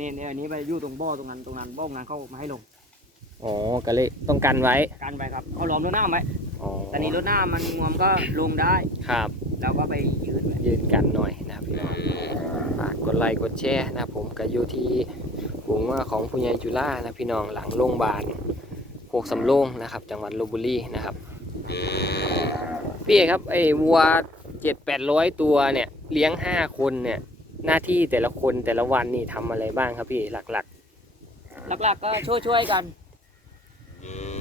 นี่นี่นี่อันนี้ไปอยู่ตรงบ่อตรงนั้นตรงนั้นบ่อตรงนั้นเขามาให้ลงอ๋อก็เลยต้องกันไว้กันไปครับเขาล้อมรถหน้าไว้อ๋อแต่นี้รถหน้ามันงวมก็ลงได้ครับเราก็ไปยืนไว้ยืนกันหน่อยนะครับพี่น้องฝากกดไลค์กดแชร์นะครับผมก็อยู่ที่หุงว่าของผู้ใหญ่จุฬานะพี่น้องหลังโรงพยาบาลโคกสำโรงนะครับ จังหวัดลบบุรีนะครับพี่เอกครับไอ้วัวเจ็ดแปดร้อยตัวเนี่ยเลี้ยงห้าคนเนี่ย หน้าที่แต่ละคนแต่ละวันนี่ทำอะไรบ้างครับพี่หลักหลักๆก็ช่วยช่วยๆกัน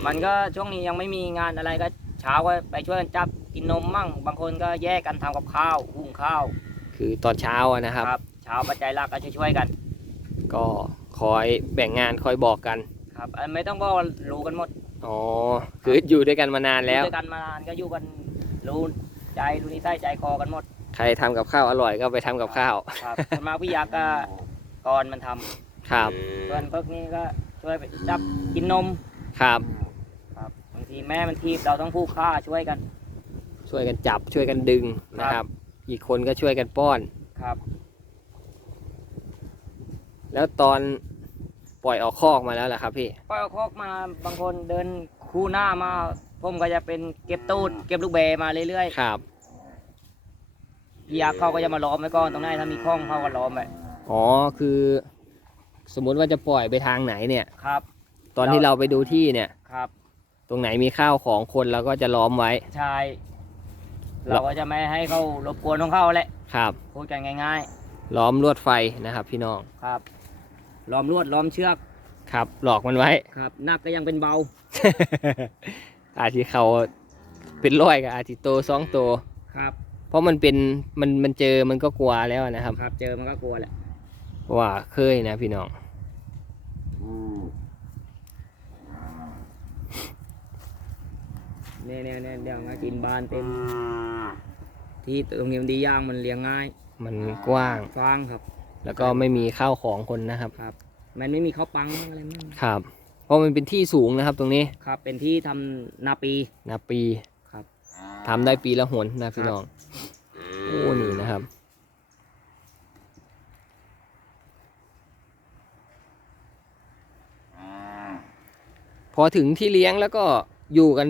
มันก็ช่วงนี้ยังไม่มีงานอะไรก็เช้าก็ไปช่วยกันจับกินนมมั่ง บางคนก็แยกกันทำกับข้าวหุงข้าวๆ คือตอนเช้าอะนะครับ เช้าปัจจัยหลักก็ช่วยๆกันก็คอยแบ่งงานคอยบอกกันครับอันไม่ต้องบอกว่ารู้กันหมดอ๋อคืออยู่ด้วยกันมานานแล้ว อยู่ด้วยกันมานานก็อยู่กันรู้ใจรู้นิสัยใจคอกันหมด ใครทำกับข้าวอร่อยก็ไปทำกับข้าว ครับส่วนมากพี่ยักษ์ก็ก่อนมันทำครับส่วนพวกนี้ก็ช่วยไปจับกินนมครับ ครับบางทีแม่มันทีบเราต้องพูกค่าช่วยกัน ช่วยกันจับช่วยกันดึงนะครับ อีกคนก็ช่วยกันป้อน ครับแล้วตอนปล่อยออกคอกมาแล้วล่ะครับพี่ ปล่อยเอาคอกมาบางคนเดินคู่หน้ามา ผมก็จะเป็นเก็บตูดเก็บลูกเบมาเรื่อยครับๆ พี่ยักษ์เขาก็จะมาล้อมไว้ก่อนตรงไหนถ้ามีคล้องเขาก็ล้อมไว้อ๋อคือ สมมุติว่าจะปล่อยไปทางไหนเนี่ย ครับ ตอนที่เราไปดูที่เนี่ย ครับ ตรงไหนมีข้าวของคนเราก็จะล้อมไว้ ใช่เราก็จะไม่ให้เขารบกวนของเขาแหละครับพูดกันง่ายล้อมลวดไฟนะครับพี่น้องครับ ล้อมลวดล้อมเชือก ครับ หลอกมันไว้ครับนักก็ยังเป็นเบา อาทิเขาเป็นร้อยกับอาทิโตสองโตวครับ เพราะมันเป็นมันมันเจอมันก็กลัวแล้วนะครับครับ เจอมันก็กลัวแหละเพราะว่าเคยนะพี่น้องเนี่ยเนี่ยเนี่ยเดี๋ยวมากินบานเต็ม ที่ตรงนี้มันดีย่างมันเลี้ยงง่าย มันกว้างฟางครับ แล้วก็ไม่มีข้าวของคนนะครับครับ มันไม่มีข้าวปังอะไรมั่งครับ เพราะมันเป็นที่สูงนะครับ ตรงนี้ครับ เป็นที่ทำนาปีนะปีครับ ทำได้ปีละหนนะพี่ครับน้องโอ้นี่นะครับพอถึงที่เลี้ยงแล้วก็อยู่กัน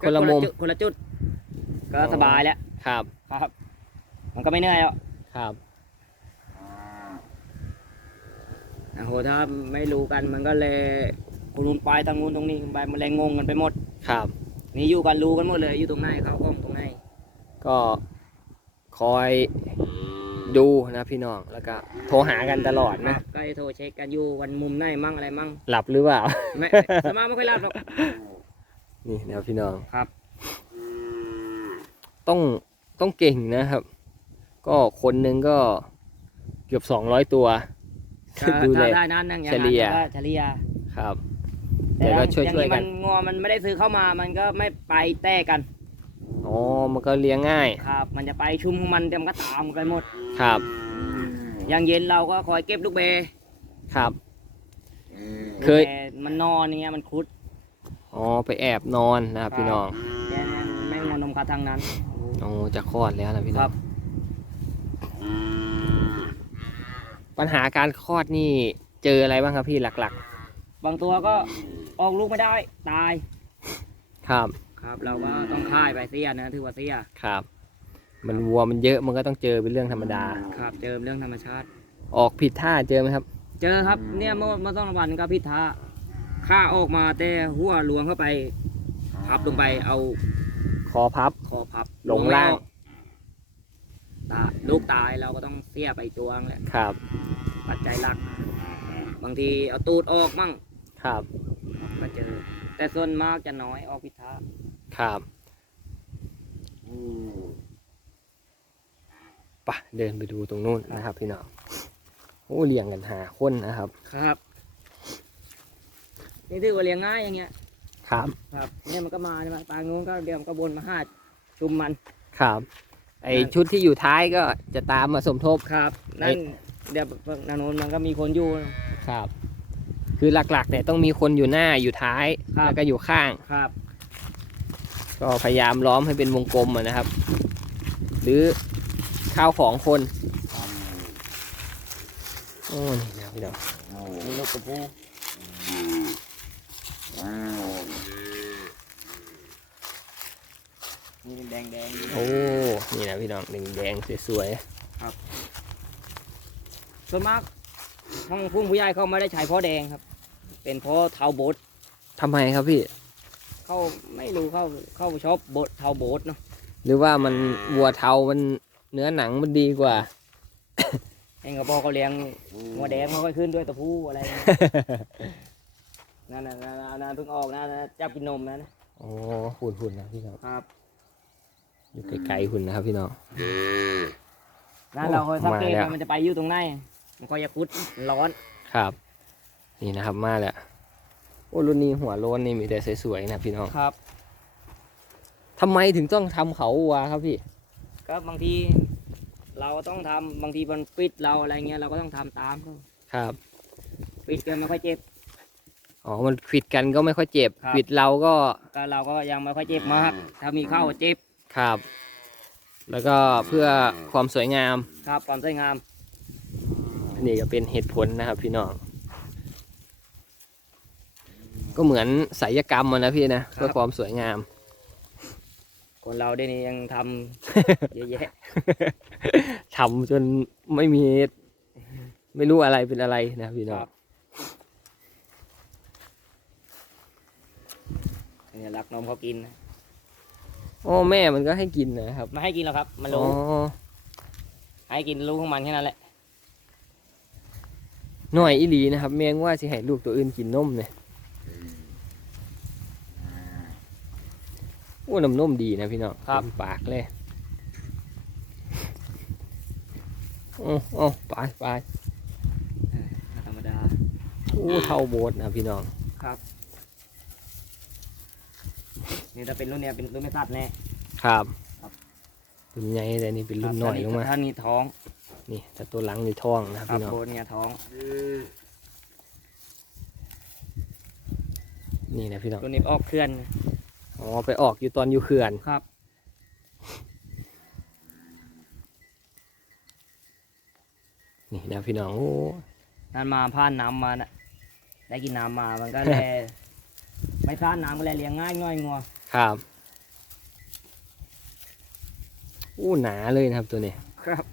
คนละมุมจุดคนละจุด ก็สบายแล้วครับ ครับ มันก็ไม่เหนื่อยแล้วครับโอ้โหถ้าไม่รู้กันมันก็เลยคนนู้นไปทางนู้นตรงนี้ไปมันเลยงงกันไปหมดครับ นี่อยู่กันรู้กันหมดเลยอยู่ตรงไหนเข้าห้องตรงไหนก็คอยดูนะพี่น้องแล้วก็โทรหากันตลอดคนะรับก็จะโทรเช็คกันอยู่วันมุมไหนมั่งอะไรมั่งหลับหรือเปล่าไม่สวนมากไม่ค่อยรับหรอกนี่นะครับพี่น้องครับ ต้องต้องเก่งนะครับ ก็คนหนึ่งก็เกือบสองร้อยตัวถ้าดูแลถ้าได้นั้นนั่งอย่างเฉนั้นลี่ยก็เฉลี่ยครับ แต่แต่ก็ถ้าช่วยอย่างช่วยนี้กัมันนงอมันไม่ได้ซื้อเข้ามามันก็ไม่ไปแต้กันอ๋อ มันก็เลี้ยงง่าย ครับ มันจะไปชุมของมันเดี๋ยวมันก็ตามกันหมด ครับ อย่างเย็นเราก็คอยเก็บลูกเบครับ เคย ลูกบมันนอนอย่างเงี้ยมันคุดอ๋อ ไปแอบนอนนะครับพี่น้องแค่นั้นแม่งนมคาทางนั้น โอ้จะคลอดแล้วนะพี่น้ครัองบ ปัญหาการคลอดนี่เจออะไรบ้างครับพี่หลักบางตัวก็ ออกลูกไม่ได้ ตายๆครับ ครับ เราก็ต้องค่ายไปเสียนะถือว่าเสียครับ มันวัวมันเยอะมันก็ต้องเจอเป็นเรื่องธรรมดา ครับ เจอเรื่องธรรมชาติ ออกผิดท่าเจอไหมครับ เจอครับ เนี่ยเมื่อเมื่อสองวันก็พิธาข้าออกมาแต่หัวหลวงเข้าไป พับลงไปเอาคอพับ คอพับลงล่าง ตาลูกตายเราก็ต้องเสียไปตัวนึงแหละครับ ปัจจัยหลัก บางทีเอาตูดออกมั่งครับก็ เจอ แต่ส่วนมากจะน้อยออกพิธาครับปะเดินไปดูตรงนู้นนะครับ พี่น้องโอ้เลี้ยงกันหาคนนะครับ ครับ นี่ถือว่าเลี้ยงง่ายอย่างเงี้ย ครับ ครับเนี่ยมันก็มาเนี่ยมาปางนู้นก็เดี๋ยวมันก็บนมาหาชุมมันครับ ไอนั่นชุดที่อยู่ท้ายก็จะตามมาสมทบครับ นั่นเดี๋ยวทางโน้นมันก็มีคนอยู่ครับ คือหลักๆเนี่ยต้องมีคนอยู่หน้าอยู่ท้ายครับ แล้วก็อยู่ข้าง ครับ ก็พยายามล้อมให้เป็นวงกลมอะนะครับ หรือข้าวของคนโอ้นี่นะพี่น้องมีนกกระพูนี่เป็นแดงแดงๆโอ้นี่นะพี่น้องแดงแดงๆสวยส่วนมากห้องพุ่งผู้ใหญ่เขาไม่ได้ใช้เพราะแดงครับ เป็นเพราะเทาโบดๆทำไมครับพี่ เขาไม่รู้เขาเขาชอบโบดเทาโบดเนาะหรือว่ามันวัวเทามันเนื้อหนังมันดีกว่า เองก็บอกเขาเลี้ยงหัวแดงไม่ค่อยขึ้นด้วยตะพูอะไรเงี้ยนั่นน่ะนั่นน่ะนั่นเพิ่งออกนะนะจับกินนมนะนะโอ้หุ่นหุ่นนะพี่น้องครับอยู่ไกลๆหุ่นนะครับพี่น้อง นั่นเราคอยสังเกตมาแล้วว่ามันจะไปอยู่ตรงไหนมันคอยจะคุดร้อน ครับ นี่นะครับมาแล้วโอ้รุ่นนี้หัวโล้นนี่มีแต่สวยๆนะพี่น้องครับทำไมถึงต้องทำเขาวัวครับพี่ ก็บางทีเราต้องทำบางทีมันปิดเราอะไรเงี้ยเราก็ต้องทำตามเขาครับ ปิดก็ไม่ค่อยเจ็บ อ๋อ มันขวิดกันก็ไม่ค่อยเจ็บครับ ขวิดเราก็ ก็เราก็ยังไม่ค่อยเจ็บมากถ้ามีเข้าเจ็บครับ แล้วก็เพื่อความสวยงาม ครับความสวยงาม นี่ก็เป็นเหตุผลนะครับพี่น้อง ก็เหมือนศิลปกรรมอะนะพี่นะเพื่อความสวยงาม คนเราได้นี่ยังทำ เยอะแยะทำจนไม่มี ไม่รู้อะไรเป็นอะไรนะพี่น้องครับเนี่ยรักนมเขากินนะโอ้แม่มันก็ให้กินนะครับ ไม่ให้กินหรอกครับ มันอ๋รู้อให้กินรู้ของมันแค่นั้นแหละ หน่อยอีหลีนะครับ แมงว่าสิให้ลูกตัวอื่นกินนมเนี่ย อ้น้ำนมดีนะพี่น้องครับ เต็มปากเลยโอ้โอ้ไปไปธรรมดาโอ้เท่าโบสถ์นะพี่น้องนี่ถ้าเป็นรุ่นเนี้ยเป็นรุ่นไม่ตัดแน่ ครับครับ รุ่นใหญ่แต่นี่เป็นรุ่นน้อยลงมา ถ้านี่ท้องนี่แต่ตัวหลังนี่ท้องนะครับครับพี่น้อง โบนเนี่ยท้องนี่นะพี่น้องรุ่นนี้ออกเคลื่อน อ๋อไปออกอยู่ตอนอยู่เขื่อนครับ นี่นะพี่น้องโอ้นั่นมาผ่านน้ำมาน่ะได้กินน้ำมามันก็แลไม่ผ่านน้ำก็แลเลี้ยงง่ายง่อยงัวครับโอ้หนาเลยนะครับตัวนี้ครับ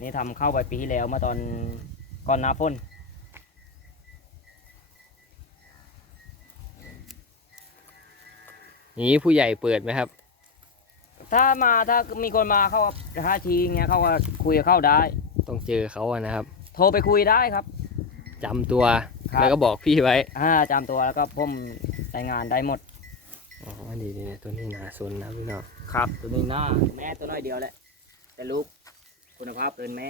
นี่ทำเข้าไปปีที่แล้วเมื่อตอนก่อนหนาฝน นี้ผู้ใหญ่เปิดไหมครับ ถ้ามาถ้ามีคนมาเขาถ้าทีเงี้ยเขาก็คุยกับเขาได้ ต้องเจอเขาอะนะครับโทรไปคุยได้ครับ จำตัว ครับ แล้วก็บอกพี่ไว้อ่าจำตัวแล้วก็ผมรายงานได้หมดอ๋อดีดีๆตัวนี้หนาสนนะพี่น้องครับ ตัวนี้หน้าแม่ตัวน้อยเดียวแหละแต่ลูกคุณภาพเกินแม่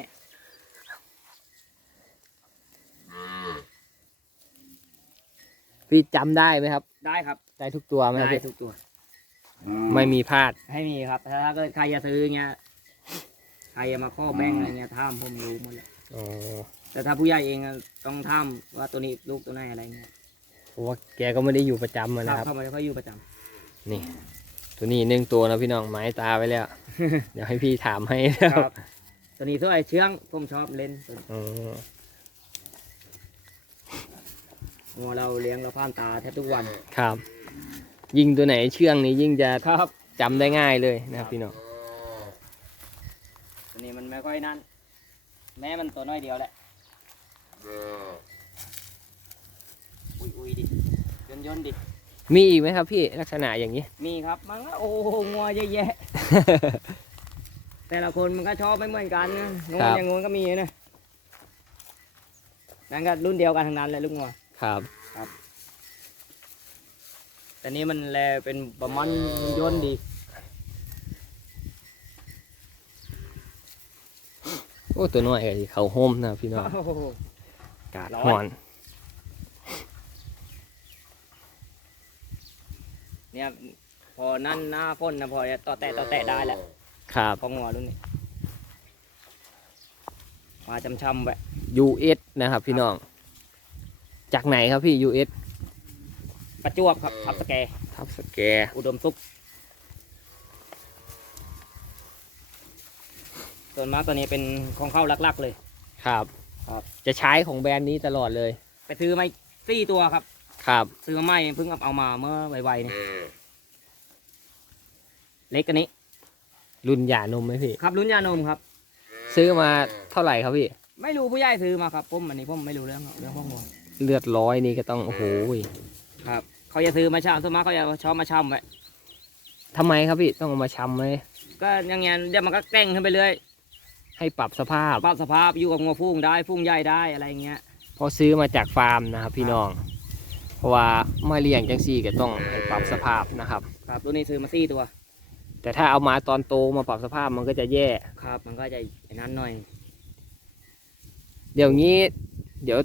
พี่จำได้ไหมครับ ได้ครับได้ทุกตัวไหมครับได้พี่ทุกตัว ไม่มีพลาด ให้มีครับถ้าเกิดใครจะซื้อเงี้ยใครจะมาข้อแบ่งอะไรเงี้ยท่ามผมรู้หมดเลยอ๋อแต่ถ้าผู้ใหญ่เองอะต้องท่ามว่าตัวนี้ลูกตัวไหนอะไรเงี้ยเพราะว่าแกก็ไม่ได้อยู่ประจำอะคนะรับครับ เข้ามาแล้วเขาอยู่ประจำนี่ ตัวนี้หนึ่งตัวนะพี่น้องไม้ตาไว้แล้ว เดี๋ยวให้พี่ถามให้นะคครัรับบตัวนี้ตัวไอ้เชื่องผมชอบเล่นตัวนี้อ๋อ งัวเราเลี้ยงเราผ่านตาแทบทุกวันครับ ยิ่งตัวไหนเชื่องนี่ยิ่งจะครับจำได้ง่ายเลยนะครับพี่น้องตัวนี้มันไม่ค่อยนั่น แม่มันตัวน้อยเดียวแหละอุ้ยอุ้ยดิยนยนๆดิ มีอีกไหมครับพี่ลักษณะอย่างนี้ มีครับมันก็โอ้โหงัวเยอะแยะ แต่ละคนมันก็ชอบไม่เหมือนกันนะงูครับ อย่างงูก็มีนะนั่นก็รุ่นเดียวกันทั้งนั้นเลยลูกงัว ครับ แต่นี้มันแลเป็นประมันยนต์ดีโอ้ตัวน้อยก็สิเขาโฮมนะครับพี่น้องโอ้โหอากาศร้อนร้อนเนี่ยพอนั่นหน้าฝนนะพอจะต่อแตะต่อแตะได้แหละครับพองัวรุ่นนี้มาจำชำๆไป US นะครับพี่น้อง จากไหนครับพี่ US ประจวบครับทับสแกทับสแกอุดมสุขตัวส่วนมากตัวนี้เป็นของเข้าหลักๆเลย ครับ ครับ จะใช้ของแบรนด์นี้ตลอดเลย ไปซื้อมาสี่ตัวครับ ครับ ซื้อมาใหม่เพิ่งเอามาเมื่อไวๆเนี่ยเล็กกันนี้ รุ่นหย่านมไหมพี่ ครับรุ่นยานมครับ ซื้อมาเท่าไหร่ครับพี่ ไม่รู้ผู้ใหญ่ซื้อมาครับผมอันนี้ผมไม่รู้เรื่องเรื่องพวกนี้ เลือดร้อยนี่ก็ต้องโอ้โหครับเขาจะซื้อมาช่ำส่วนมากเขาจะชอบมาช่ำไว้ทำไมครับพี่ต้องเอามาชำไหมก็อยังไงเดี๋ยวมันก็แกล้งขึ้นไปเรื่อยให้ปรับสภาพปรับสภาพอยู่กับงัวฟูงได้ฟูงใหญ่ได้อะไรอย่างเงี้ยเพอซื้อมาจากฟาร์มนะครับพี่น้อง เพราะว่ามาเลี้ยงจังซี่ก็ต้องให้ปรับสภาพนะครับ ครับรุ่นนี้ซื้อมาสี่ตัว แต่ถ้าเอามาตอนโตมาปรับสภาพมันก็จะแย่ครับ มันก็จะไอ้นั้นหน่อย เดี๋ยวนี้ เดี๋ยว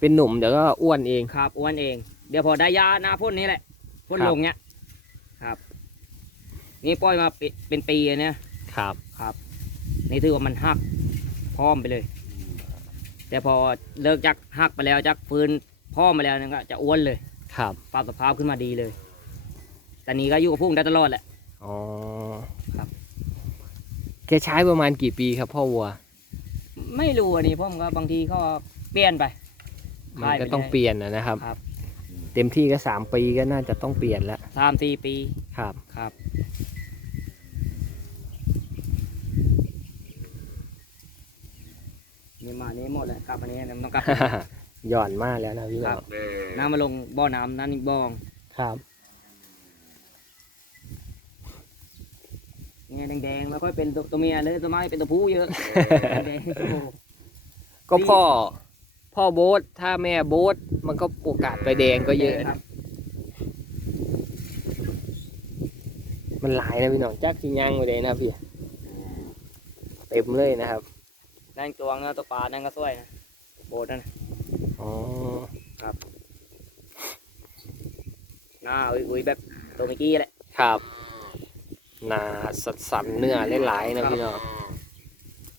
เป็นหนุ่มเดี๋ยวก็อ้วนเอง ครับอ้วนเอง เดี๋ยวพอได้ยาหน้าพ่นนี้แหละพ่นครับ ลงเนี้ยครับ นี่ปล่อยมาเป็นเป็นปีอะเนี่ยครับ ครับ นี่ถือว่ามันหักพร้อมไปเลย แต่พอเลิกจากหักไปแล้วจากฟื้นพร้อมไปแล้วเนี่ยก็จะอ้วนเลยครับ ปรับสภาพขึ้นมาดีเลย แต่นี้ก็อยู่กับพุ่งได้ตลอดแหละ อ๋อครับ แกใช้ประมาณกี่ปีครับพ่อวัว ไม่รู้อันนี้ผมก็บางทีเขาเปลี่ยนไป มันก็ใช่ต้องไม่ได้เปลี่ยนนะนะครับ ครับ เต็มที่ก็สามปีก็น่าจะต้องเปลี่ยนแล้วสามสี่ปีครับ ครับ นี่มานี้หมดเลยกลับมานี้มันต้องกลับ หย่อนมากแล้วนะพี่คบ่ารัวบน้ำมาลงบ่อน้ำนั่นอีกบ่องครับนี่แดงๆแล้วก็เป็นตัวตัวเมียเลยตัวไม้เป็นตัวผู้เยอะ แดงๆโอ้โห ก็พ่อ พ่อโบ๊ทถ้าแม่โบ๊ทมันก็โอกาสไปแดงก็เยอะคนะรับมันหลายนะพี่น้องจักสิย่างไปเลยนะพี่เต็มเลยนะครับนั่นตัวเงาตัวปลานั่นก็สวยนะโบดนั่นน่ะอ๋อหน้าอุ้ยๆแบบตัวเมื่อกี้แหละครับหนาสัดสันเนื้อหลายๆนะพี่น้อง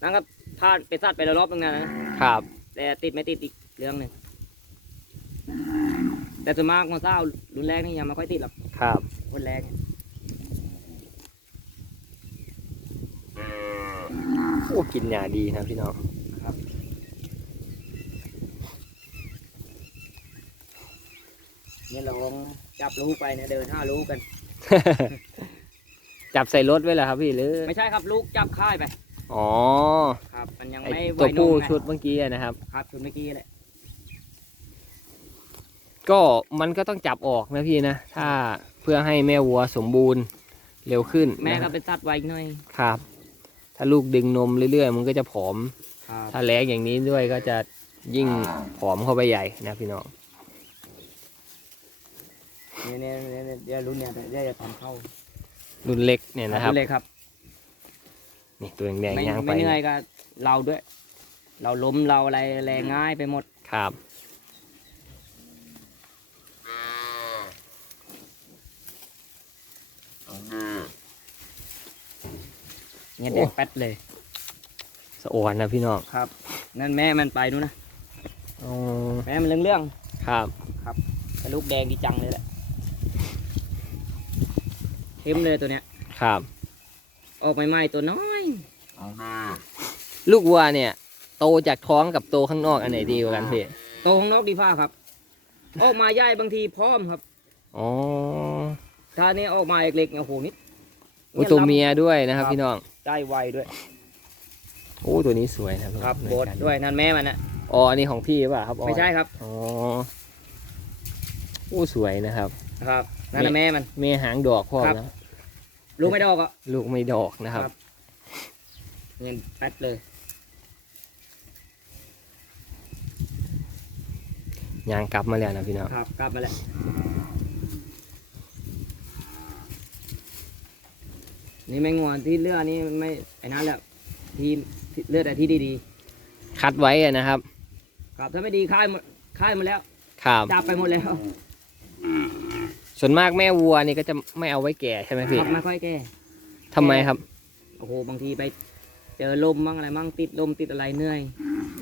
นั่นก็พลาดไปซัดไปแล้วรอบนึงนะนะครับ แต่ติดไม่ติดอีกเรื่องหนึ่งแต่ส่วนมากของเศร้ารุนแรกนี่ยังไม่ค่อยติดหรอกครับคนแรกเนี่ยโอ้กินยาดีนะพี่น้องเนี่ยลองจับลูกไปเนี่ยเดินห้าลูกกัน จับใส่รถไว้เหรอครับพี่หรือ ไม่ใช่ครับลูกจับค่ายไป อ๋อครับมันยังไอไม่ตัวไนผู้มไงชุดเมื่อกี้อะนะครับ ครับชุดเมื่อกี้แหละก็มันก็ต้องจับออกนะพี่นะ ถ้าเพื่อให้แม่วัวสมบูรณ์เร็วขึ้นแม่นะคก็รับเป็นสัตว์ไวหน่อยครับ ถ้าลูกดึงนมเรื่อยๆ มันก็จะผอม ครับถ้าแล้งอย่างนี้ด้วยก็จะยิ่งผอมเข้าไปใหญ่นะพี่น้อง เนี่ยเนี่ยเนี่ยเนี่ยเดี๋ยวรุ่นเนี่ยเดี๋ยวจะทำเข้ารุ่นเล็กเนี่ยนะครับ เลยครับ นี่ตัวแดงไม่ๆย่างไปไม่เหนื่อยก็เราด้วย เราล้มเราอะไรแรงง่ายไปหมด ครับเนี่ยแดงแป๊ดเลยสะอวนนะพี่น้องครับ นั่นแม่มันไปนู่นนะอ๋อแม่มันเรื่องเรื่องครับๆแต่ลูกแดงดีจังเลยแหละเข้มเลยตัวเนี้ย ครับออกใหม่ๆตัวน้อย ลูกวัวเนี่ย โตจากท้องกับโตข้างนอกอันไหนดีกว่ากันพี่โตของนอกดีฟ้าครับ ออกมาใหญ่บางทีพร้อมครับอ๋อถ้านี่ออกมาเล็กๆเนี่ยโอ้โหนิดโอ้ตัวเมียด้วยนะครับครับ พี่น้องได้ไวด้วยโอ้ตัวนี้สวยนะครับครับเหมือนโบดกันด้วยนั่นแม่มันนะอ๋ออันนี้ของพี่หรือเปล่าครับอ๋อไม่ใช่ครับอ๋อโอ้สวยนะครับ ครับนั่นนะแม่มันแม่หางดอกพ่อครับนะลูกไม่ดอกอะลูกไม่ดอกนะครับครับ เงินแป๊ดเลย ยางกลับมาแล้วนะพี่น้องครับกลับมาแล้วนี่ไม่งวนที่เลือดนี่ไม่ไอ้นั่นแหละที่ที่เลือดแต่ที่ดีคัดไว้อะนะครับ ๆครับถ้าไม่ดีค่ายหมดค่ายหมดแล้วครับ จับไปหมดแล้วส่วนมากแม่วัวนี่ก็จะไม่เอาไว้แก่ใช่ไหมพี่ ครับไม่ค่อยแก้ทำไมครับ โอ้โหบางทีไป เจอลมมั่งอะไรมั่งติดลมติดอะไรเหนื่อย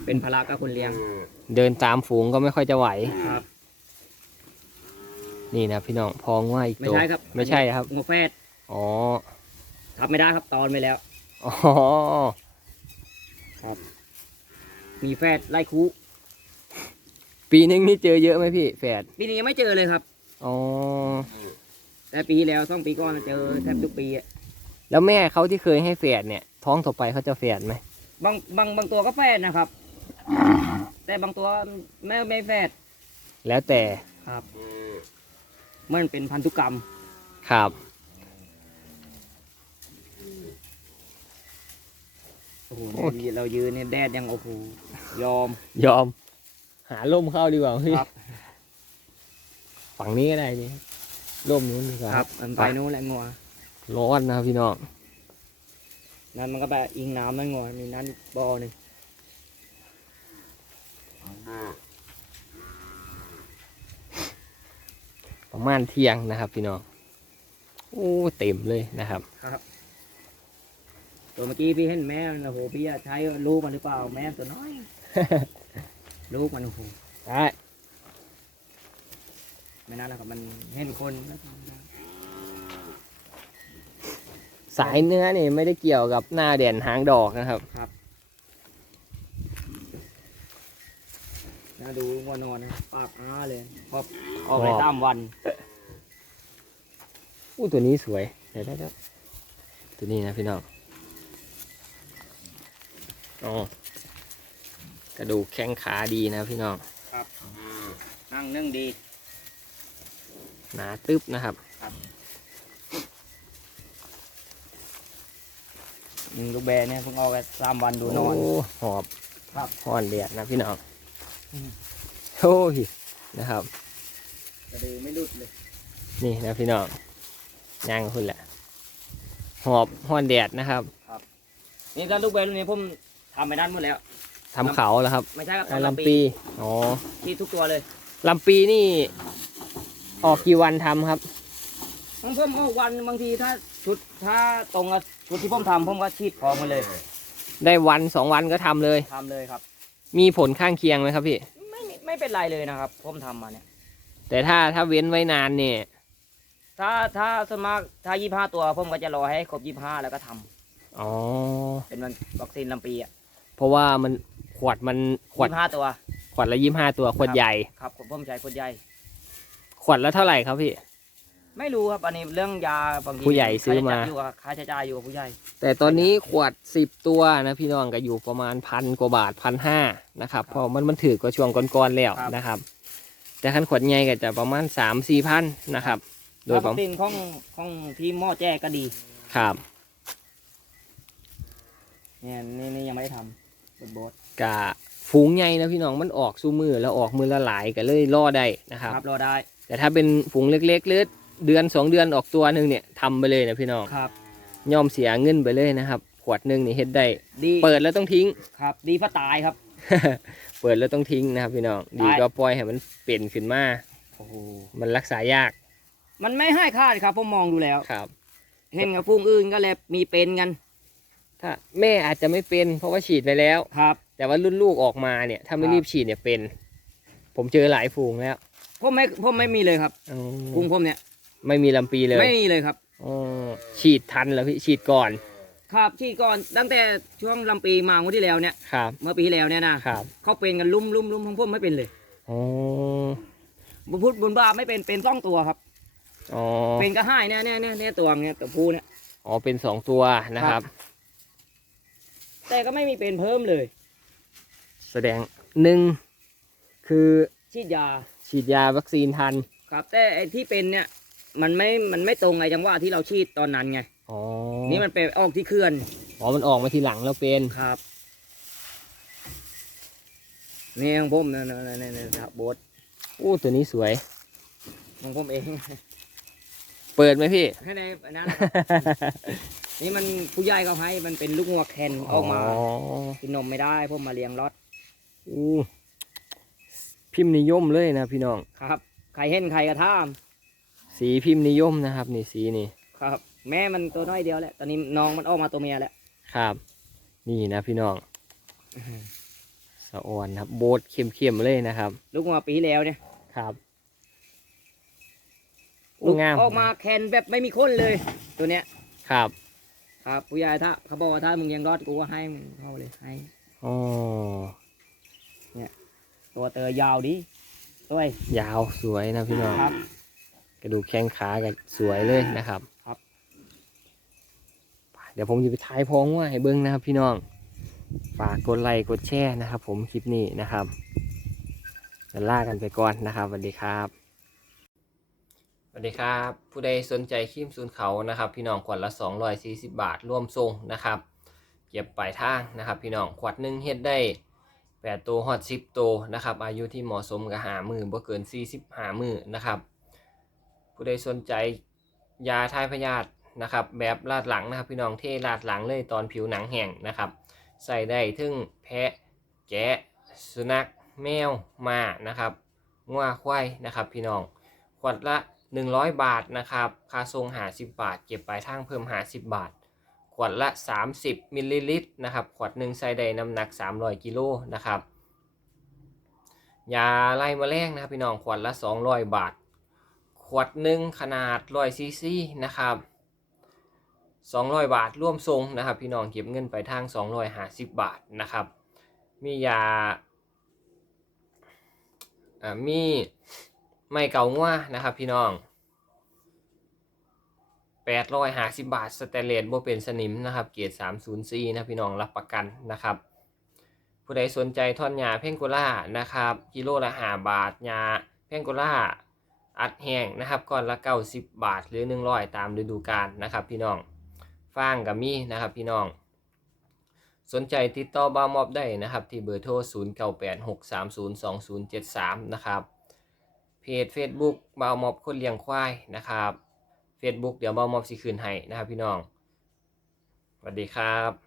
เป็นภาระกับคนเลี้ยงเดินตามฝูงก็ไม่ค่อยจะไหว ครับ นี่นะพี่น้องพองว่าอีกไม่ตัวใช่ครับไม่ใช่ครับงัวแฟดอ๋อ ทับไม่ได้ครับตอนไปแล้ว อ๋อ มีแฟดไล่คุปีนึงนี่เจอเยอะไหมพี่แฝดปีนี้ยังไม่เจอเลยครับ อ๋อ แต่ปีที่แล้วสองปีก่อนเจอแทบทุกปีอะ แล้วแม่เขาที่เคยให้แฝดเนี่ย ท้องต่อไปเขาจะแฝดไหมบางบางบางตัวก็แฟดนะครับ แต่บางตัวไม่ไม่แฟดแล้วแต่ครับ มันเป็นพันธุกรรม ครับ โอ้โหเรายืนเนี่ยแดดยังโอ้โหยอม ยอม หาร่มเข้าดีกว่าพี่ครับ ฝั่งนี้ก็ได้นี่ร่มนู้นดีกว่า ครับมันไปนู้นแหละงัว ร้อนนะครับพี่น้องนั่นมันก็แบบอิงน้ำนั่นงัวมีนั่นบ่อหนึ่งประมาณเที่ยงนะครับพี่น้องโอ้เต็มเลยนะครับ ครับ ตัวเมื่อกี้พี่เห็นแม่มันโอ้โหพี่อะใช้ลูกมันหรือเปล่าแม่ตัวน้อย ลูกมันโอ้โหได้ไม่น่าแล้วครับมันเห็นคนแล้ว สายเนื้อนี่ไม่ได้เกี่ยวกับหน้าเด่นหางดอกนะครับน่าดูงัวนอนนะปากอ้าเลยพอออกไปครับตามวันอู้ตัวนี้สวยเดี๋ยวได้แล้วตัวนี้นะพี่น้องอ๋อกระดูกแข้งขาดีนะพี่น้องนั่งนึ่งดีหนาตึ๊บนะครับอืม ลูกแบร์เนี่ยเพิ่งเอาไปสามวันดูนอน โหอบครับห่อนเดียดนะพี่น้องอืม โอ้ยนะครับ กระดือไม่ดุดเลยนี่นะพี่น้องย่างกับคุณแหละหอบห่อนแดดนะครับนี่ก็ลูกแบร์รุ่นนี้ผมทำไปด้านหมดแล้ว ทำเขาแล้วครับไม่ใช่ครับอ่าทำลำปีอ๋อที่ทุกตัวเลยลำปีนี่ ออกกี่วันทำครับของ ผมเอาวันบางทีถ้าชุดถ้าตรงกับชุดที่ผมทำผมก็ฉีดพร้อมกันเลยได้วันสองวันก็ทำเลย ทำเลยครับ มีผลข้างเคียงไหมครับพี่ ไม่ไม่ไม่เป็นไรเลยนะครับ ผมทำมาเนี่ยแต่ถ้าถ้าเว้นไว้นานเนี่ย ถ้าถ้าส่วนมากถ้ายี่ห้าตัวผมก็จะรอให้ครบยี่ห้าแล้วก็ทำอ๋อ เป็นวันวัคซีนลำปีอะเพราะว่ามันขวดมันขวดยี่ห้าตัว ขวดละยี่ห้าตัวขวดใหญ่ ครับผมผมใช้คนใหญ่ขวดละเท่าไหร่ครับพี่ ไม่รู้ครับอันนี้เรื่องยาบางทีผู้ใหญ่ซื้อมา ค่ใช้จ่ยอยู่กับค่าใช้จ่ายอยู่กับผู้ใหญ่ แต่ตอนนี้ขวดสิบตัวนะพี่น้องก็อยู่ประมาณพันกว่าบาทพันห้านะครับเพราะมันมันถือกว่าช่วงก่อนๆแล้วนะครับ แต่คันขวดใหญ่ก็จะประมาณสามสี่พันนะครับ โดยปวัระคซีนของของที่หม้อแจ้ก็ดีครับเนี่ยนี่นี่ยังไม่ได้ทำบดบดกะฝูงใหญ่นะพี่น้องมันออกสู้มือแล้วออกมือละหลายก็เลยล่อได้นะครับ ครับรอได้ แต่ถ้าเป็นฝูงเล็กๆหรือ เดือนสองเดือนออกตัวหนึ่งเนี่ยทำไปเลยนะพี่น้องครับ ยอมเสียเงินไปเลยนะครับ ขวดหนึ่งนี่เฮ็ดได้ ดีเปิดแล้วต้องทิ้ง ครับ ดีเพราะตายครับ เปิดแล้วต้องทิ้งนะครับพี่น้อง ดีก็ปล่อยให้มันเปลี่ยนขึ้นมา โอ้โห มันรักษายาก มันไม่ให้คาดครับผมมองดูแล้ว ครับ เห็นกับฟุ้งอื่นก็เลยมีเป็นกัน ถ้าแม่อาจจะไม่เป็น เพราะว่าฉีดไปแล้ว ครับ แต่ว่ารุ่นลูกออกมาเนี่ย ถ้าไม่ครับรีบฉีดเนี่ยเป็น ผมเจอหลายฝูงแล้ว ผมไม่ผมไม่มีเลยครับอืมฟุ้งผมเนี่ย ไม่มีลำปีเลยไม่มีเลยครับอ๋อฉีดทันแล้วพี่ฉีดก่อน ครับที่ก่อนตั้งแต่ช่วงลำปีมางวดที่แล้วเนี่ยครับ เมื่อปีที่แล้วเนี่ยนะครับเขาเป็นกันลุ่มลุ่มลุ่มของผมไม่เป็นเลยอ๋อบุญพุทธบุญบาปไม่เป็นเป็นต้องตัวครับอ๋อเป็นก็ให้เนี่ยเนี่ยเนี่ยเนี่ยตัวเนี่ยตัวผู้เนี่ยอ๋อเป็นสองตัวนะครับ แต่ก็ไม่มีเป็นเพิ่มเลย แสดงหนึ่งคือฉีดยาฉีดยาวัคซีนทัน ครับ แต่ไอ้ที่เป็นเนี่ย มันไม่ มันไม่ตรงไอ้จังหวะที่เราฉีดตอนนั้นไง อ๋อนี่มันไปออกที่เขื่อน อ๋อมันออกมาทีหลังแล้วเป็น ครับ นี่ของผมเนี่ยเนี่ยเนี่ยเนี่ยครับโบสอู้ตัวนี้สวย ของผมเอง เปิดไหมพี่ ให้ในอันนั้นนะครับ นี่มันผู้ใหญ่เขาให้ มันเป็นลูกงัวแคนออกมาอ๋อกินนมไม่ได้ผมมาเลี้ยงรอดอู้พิมพ์นิยมเลยนะพี่น้อง ครับ ใครเห็นใครกระท่าม สีพิมพ์นิยมนะครับ นี่สีนี่ครับ แม่มันตัวน้อยเดียวแหละตอนนี้น้องมันออกมาตัวเมียแล้วครับ นี่นะพี่น้องสะออนครับ โบดเข้มๆเลยนะครับ ลูกงัวปีที่แล้วเนี่ยครับลูกงามออกมาแคนแบบไม่มีคนเลย ตัวเนี้ยครับ ครับผู้ใหญ่ถ้าเขาบอกว่าถ้ามึงยังรอดกูก็ให้มึงเข้าเลยให้ออ๋อตัวเตยยาวดีด้วยยาวสวยนะพี่น้องครับ กระดูกแข้งขาก็สวยเลยนะครับครับ เดี๋ยวผมจะไปถ่ายพองว่าให้เบิ้งนะครับพี่น้อง ฝากกดไลค์กดแชร์นะครับ ผมคลิปนี้นะครับจะล่ากันไปก่อนนะครับสวัสดีครับสวัสดีครับ ผู้ใดสนใจครีมซูนเขานะครับ พี่น้องขวดละ 240 บาทร่วมทรงนะครับ เก็บปลายทางนะครับ พี่น้องขวดหนึ่งเฮ็ดได้8ตัวฮอต10ตัวนะครับ อายุที่เหมาะสมกับหามือบ่เกิน40หามือนะครับ ผู้ใดสนใจยาทายพยาธินะครับแบบลาดหลังนะครับ พี่น้องเทลาดหลังเลยตอนผิวหนังแห้งนะครับ ใส่ได้ถึงแพะแกะสุนัขแมวม้านะครับงัวควายนะครับ พี่น้องขวดละ 100 บาทนะครับค่าส่ง50บาท เก็บปลายทางเพิ่ม50บาท ขวดละ 30มิลลิลิตรนะครับขวดหนึ่งใส่ได้น้ำหนัก 300กิโลนะครับยาไล่แมลงนะครับพี่น้องขวดละ 200 บาท วดหนึ่งขนาด100ซีซีนะครับ200 บาทร่วมทรงนะครับ พี่น้องเก็บเงินไปทาง 250 บาทนะครับ มียาอ่ามีไม่เกางัวนะครับพี่น้อง 850 บาทสแตนเลสบ่เป็นสนิมนะครับ เกียรติ304นะพี่น้องรับประกันนะครับ ผู้ใดสนใจท่อนยาเพงโกล่านะครับ กิโลละ5บาทยาเพงโกล่า อัดแห้งนะครับก้อนละ 90 บาทหรือ 100 ตามฤดูกาลนะครับพี่น้องฟางกับมีนะครับพี่น้อง สนใจติดต่อบามอบได้นะครับที่เบอร์โทร 0986302073 นะครับเพจ Facebook บามอบคนเลี้ยงควายนะครับ Facebook เดี๋ยวบามอบสิคืนให้นะครับพี่น้องสวัสดีครับ